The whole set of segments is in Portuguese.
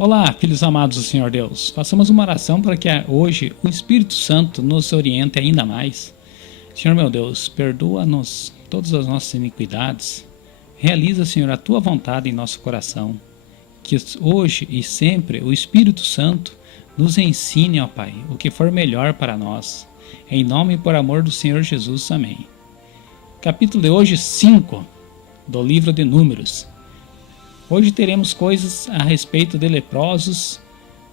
Olá, filhos amados do Senhor Deus. Façamos uma oração para que hoje o Espírito Santo nos oriente ainda mais. Senhor meu Deus, perdoa-nos todas as nossas iniquidades. Realiza, Senhor, a Tua vontade em nosso coração. Que hoje e sempre o Espírito Santo nos ensine, ó Pai, o que for melhor para nós. Em nome e por amor do Senhor Jesus. Amém. Capítulo de hoje 5 do livro de Números. Hoje teremos coisas a respeito de leprosos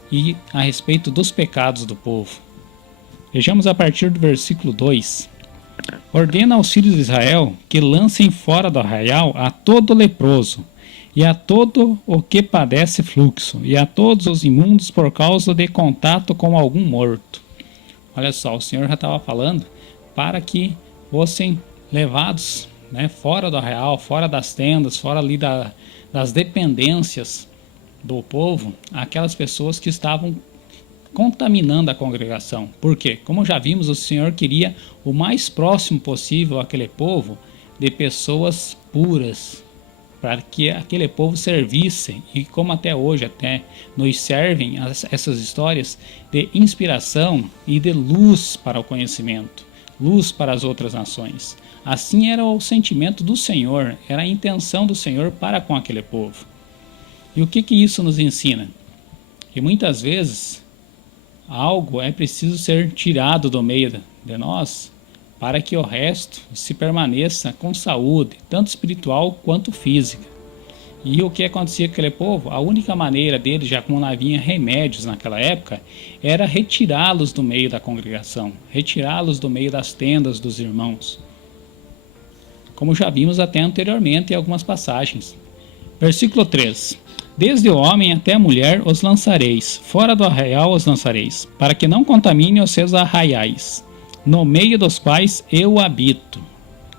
e a respeito dos pecados do povo. Vejamos a partir do versículo 2. Ordena aos filhos de Israel que lancem fora do arraial a todo leproso, e a todo o que padece fluxo, e a todos os imundos por causa de contato com algum morto. Olha só, o Senhor já estava falando para que fossem levados, fora do arraial, fora das tendas, fora ali das dependências do povo, aquelas pessoas que estavam contaminando a congregação. Por quê? Como já vimos, o Senhor queria o mais próximo possível aquele povo de pessoas puras, para que aquele povo servisse, e como até hoje nos servem essas histórias de inspiração e de luz para o conhecimento, luz para as outras nações. Assim era o sentimento do Senhor, era a intenção do Senhor para com aquele povo. E o que isso nos ensina? Que muitas vezes algo é preciso ser tirado do meio de nós para que o resto se permaneça com saúde, tanto espiritual quanto física. E o que acontecia com aquele povo? A única maneira deles, já como não havia remédios naquela época, era retirá-los do meio da congregação, retirá-los do meio das tendas dos irmãos, como já vimos até anteriormente em algumas passagens. Versículo 3. Desde o homem até a mulher os lançareis, fora do arraial os lançareis, para que não contamine os seus arraiais, no meio dos quais eu habito,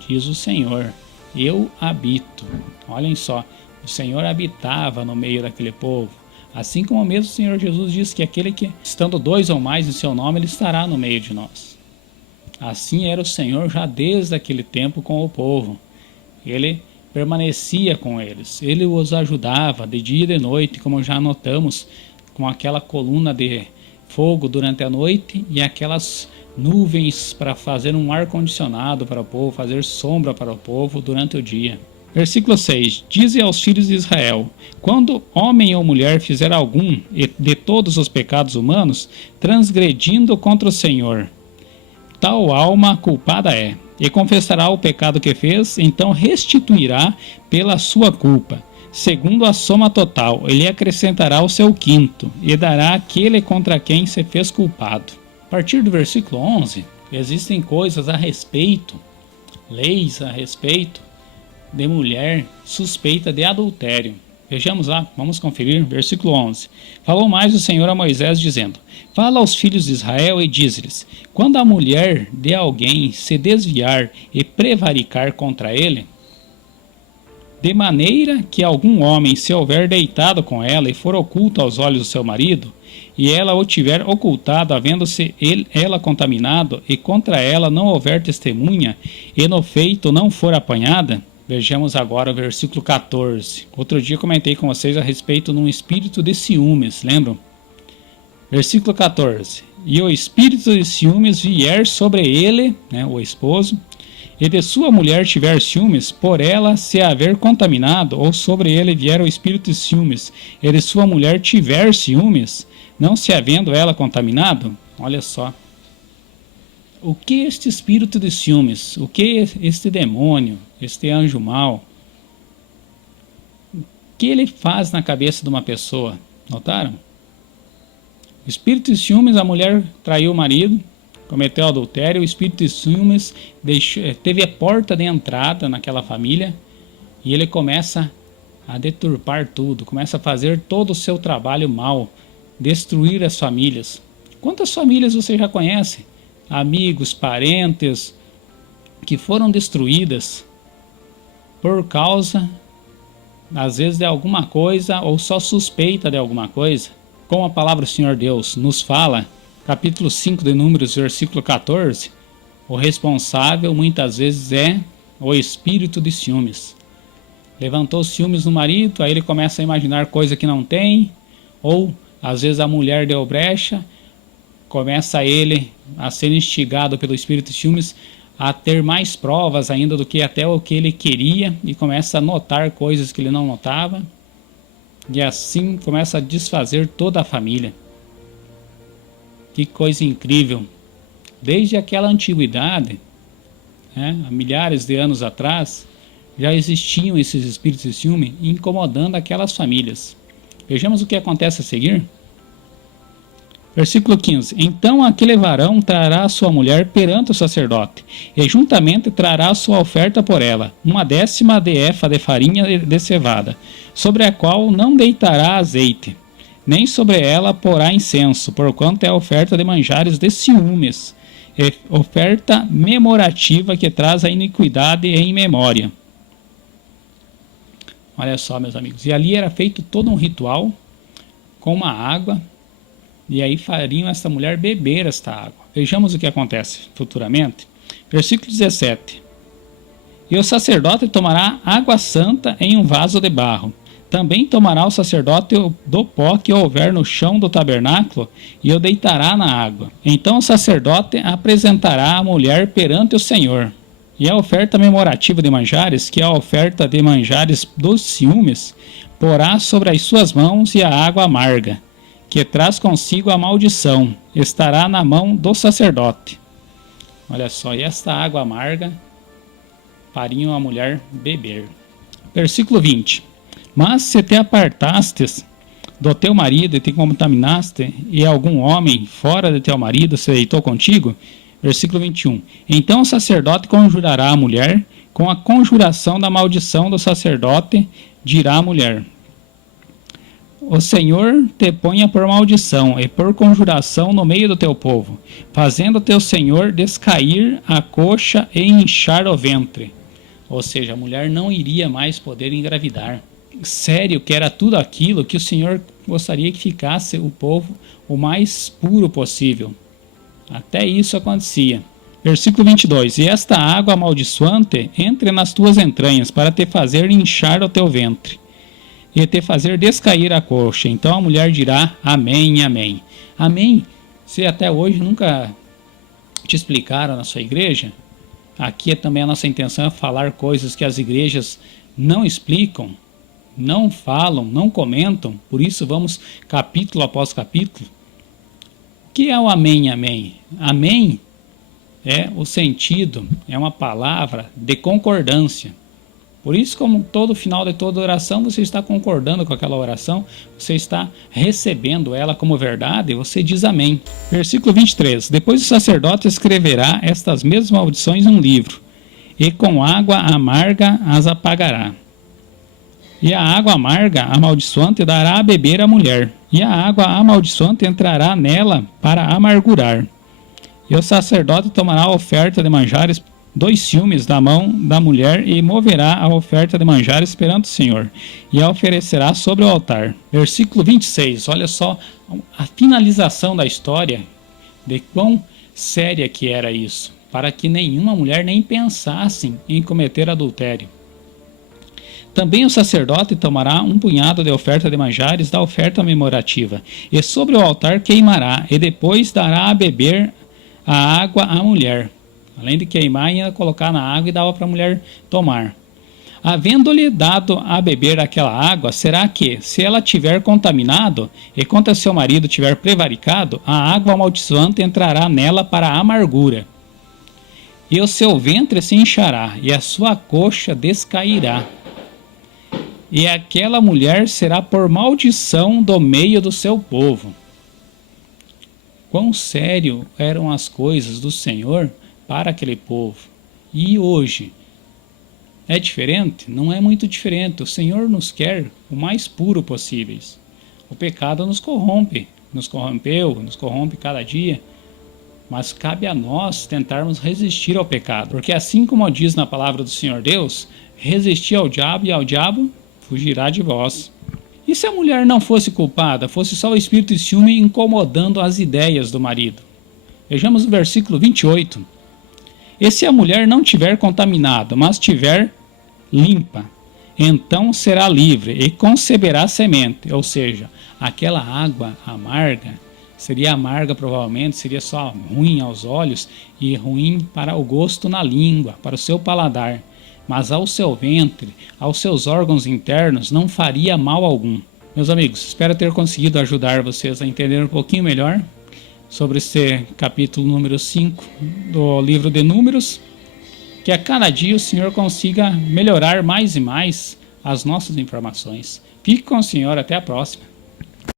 diz o Senhor. Eu habito. Olhem só, o Senhor habitava no meio daquele povo. Assim como mesmo o Senhor Jesus disse que aquele que, estando dois ou mais em seu nome, ele estará no meio de nós. Assim era o Senhor já desde aquele tempo com o povo. Ele permanecia com eles, ele os ajudava de dia e de noite, como já notamos, com aquela coluna de fogo durante a noite e aquelas nuvens para fazer um ar-condicionado para o povo, fazer sombra para o povo durante o dia. Versículo 6. Dize aos filhos de Israel: quando homem ou mulher fizer algum de todos os pecados humanos, transgredindo contra o Senhor, tal alma culpada é, e confessará o pecado que fez, então restituirá pela sua culpa, segundo a soma total, ele acrescentará o seu quinto, e dará àquele contra quem se fez culpado. A partir do versículo 11, existem coisas a respeito, leis a respeito de mulher suspeita de adultério. Vejamos lá, vamos conferir, versículo 11. Falou mais o Senhor a Moisés, dizendo: fala aos filhos de Israel e diz-lhes: quando a mulher de alguém se desviar e prevaricar contra ele, de maneira que algum homem se houver deitado com ela e for oculto aos olhos do seu marido, e ela o tiver ocultado, havendo-se ela contaminado, e contra ela não houver testemunha, e no feito não for apanhada. Vejamos agora o versículo 14. Outro dia comentei com vocês a respeito de um espírito de ciúmes, lembram? Versículo 14. E o espírito de ciúmes vier sobre ele, o esposo, e de sua mulher tiver ciúmes, por ela se haver contaminado, ou sobre ele vier o espírito de ciúmes, e de sua mulher tiver ciúmes, não se havendo ela contaminado. Olha só. O que este espírito de ciúmes, o que este demônio, este anjo mau, o que ele faz na cabeça de uma pessoa? Notaram? O espírito de ciúmes, a mulher traiu o marido, cometeu adultério, o espírito de ciúmes teve a porta de entrada naquela família, e ele começa a deturpar tudo, começa a fazer todo o seu trabalho mal, destruir as famílias. Quantas famílias você já conhece? Amigos, parentes, que foram destruídas por causa, às vezes, de alguma coisa ou só suspeita de alguma coisa. Como a palavra do Senhor Deus nos fala, capítulo 5 de Números, versículo 14, o responsável muitas vezes é o espírito de ciúmes. Levantou ciúmes no marido, aí ele começa a imaginar coisa que não tem, Ou, às vezes, a mulher deu brecha, começa ele a ser instigado pelo espírito de ciúmes a ter mais provas ainda do que até o que ele queria e começa a notar coisas que ele não notava e assim começa a desfazer toda a família. Que coisa incrível! Desde aquela antiguidade, né, há milhares de anos atrás, já existiam esses espíritos de ciúme incomodando aquelas famílias. Vejamos o que acontece a seguir. Versículo 15. Então aquele varão trará a sua mulher perante o sacerdote, e juntamente trará a sua oferta por ela, 1/10 de efa de farinha de cevada, sobre a qual não deitará azeite, nem sobre ela porá incenso, porquanto é a oferta de manjares de ciúmes, é oferta memorativa que traz a iniquidade em memória. Olha só, meus amigos, e ali era feito todo um ritual com uma água, e aí fariam esta mulher beber esta água. Vejamos o que acontece futuramente. Versículo 17. E o sacerdote tomará água santa em um vaso de barro. Também tomará o sacerdote do pó que houver no chão do tabernáculo e o deitará na água. Então o sacerdote apresentará a mulher perante o Senhor. E a oferta memorativa de manjares, que é a oferta de manjares dos ciúmes, porá sobre as suas mãos, e a água amarga, que traz consigo a maldição, estará na mão do sacerdote. Olha só, e esta água amarga fariam a mulher beber. Versículo 20. Mas se te apartastes do teu marido e te contaminaste, e algum homem fora de teu marido se deitou contigo, versículo 21. Então o sacerdote conjurará a mulher, com a conjuração da maldição do sacerdote, dirá a mulher: o Senhor te ponha por maldição e por conjuração no meio do teu povo, fazendo teu Senhor descair a coxa e inchar o ventre. Ou seja, a mulher não iria mais poder engravidar. Sério que era tudo aquilo que o Senhor gostaria que ficasse o povo o mais puro possível. Até isso acontecia. Versículo 22. E esta água amaldiçoante entre nas tuas entranhas, para te fazer inchar o teu ventre, e te fazer descair a coxa. Então a mulher dirá: amém, amém. Amém. Se até hoje nunca te explicaram na sua igreja, aqui também a nossa intenção é falar coisas que as igrejas não explicam, não falam, não comentam. Por isso vamos capítulo após capítulo. O que é o amém, amém? Amém é o sentido, é uma palavra de concordância. Por isso, como todo final de toda oração, você está concordando com aquela oração, você está recebendo ela como verdade, você diz amém. Versículo 23. Depois o sacerdote escreverá estas mesmas maldições num livro, e com água amarga as apagará. E a água amarga amaldiçoante dará a beber à mulher, e a água amaldiçoante entrará nela para amargurar. E o sacerdote tomará a oferta de manjares dos ciúmes da mão da mulher e moverá a oferta de manjares perante o Senhor, e a oferecerá sobre o altar. Versículo 26, olha só a finalização da história, de quão séria que era isso, para que nenhuma mulher nem pensasse em cometer adultério. Também o sacerdote tomará um punhado de oferta de manjares da oferta memorativa, e sobre o altar queimará, e depois dará a beber a água à mulher. Além de queimar, ia colocar na água e dava para a mulher tomar. Havendo-lhe dado a beber aquela água, será que, se ela tiver contaminado, e contra seu marido tiver prevaricado, a água amaldiçoante entrará nela para a amargura. E o seu ventre se inchará, e a sua coxa descairá. E aquela mulher será por maldição do meio do seu povo. Quão sério eram as coisas do Senhor para aquele povo. E hoje é diferente? Não é muito diferente. O Senhor nos quer o mais puro possível. O pecado nos corrompe, nos corrompeu, nos corrompe cada dia. Mas cabe a nós tentarmos resistir ao pecado. Porque assim como diz na palavra do Senhor Deus, resistir ao diabo e ao diabo fugirá de vós. E se a mulher não fosse culpada, fosse só o espírito de ciúme incomodando as ideias do marido? Vejamos o versículo 28. E se a mulher não tiver contaminado, mas tiver limpa, então será livre e conceberá semente. Ou seja, aquela água amarga, seria amarga provavelmente, seria só ruim aos olhos e ruim para o gosto na língua, para o seu paladar. Mas ao seu ventre, aos seus órgãos internos, não faria mal algum. Meus amigos, espero ter conseguido ajudar vocês a entender um pouquinho melhor sobre esse capítulo número 5 do livro de Números. Que a cada dia o Senhor consiga melhorar mais e mais as nossas informações. Fique com o Senhor, até a próxima.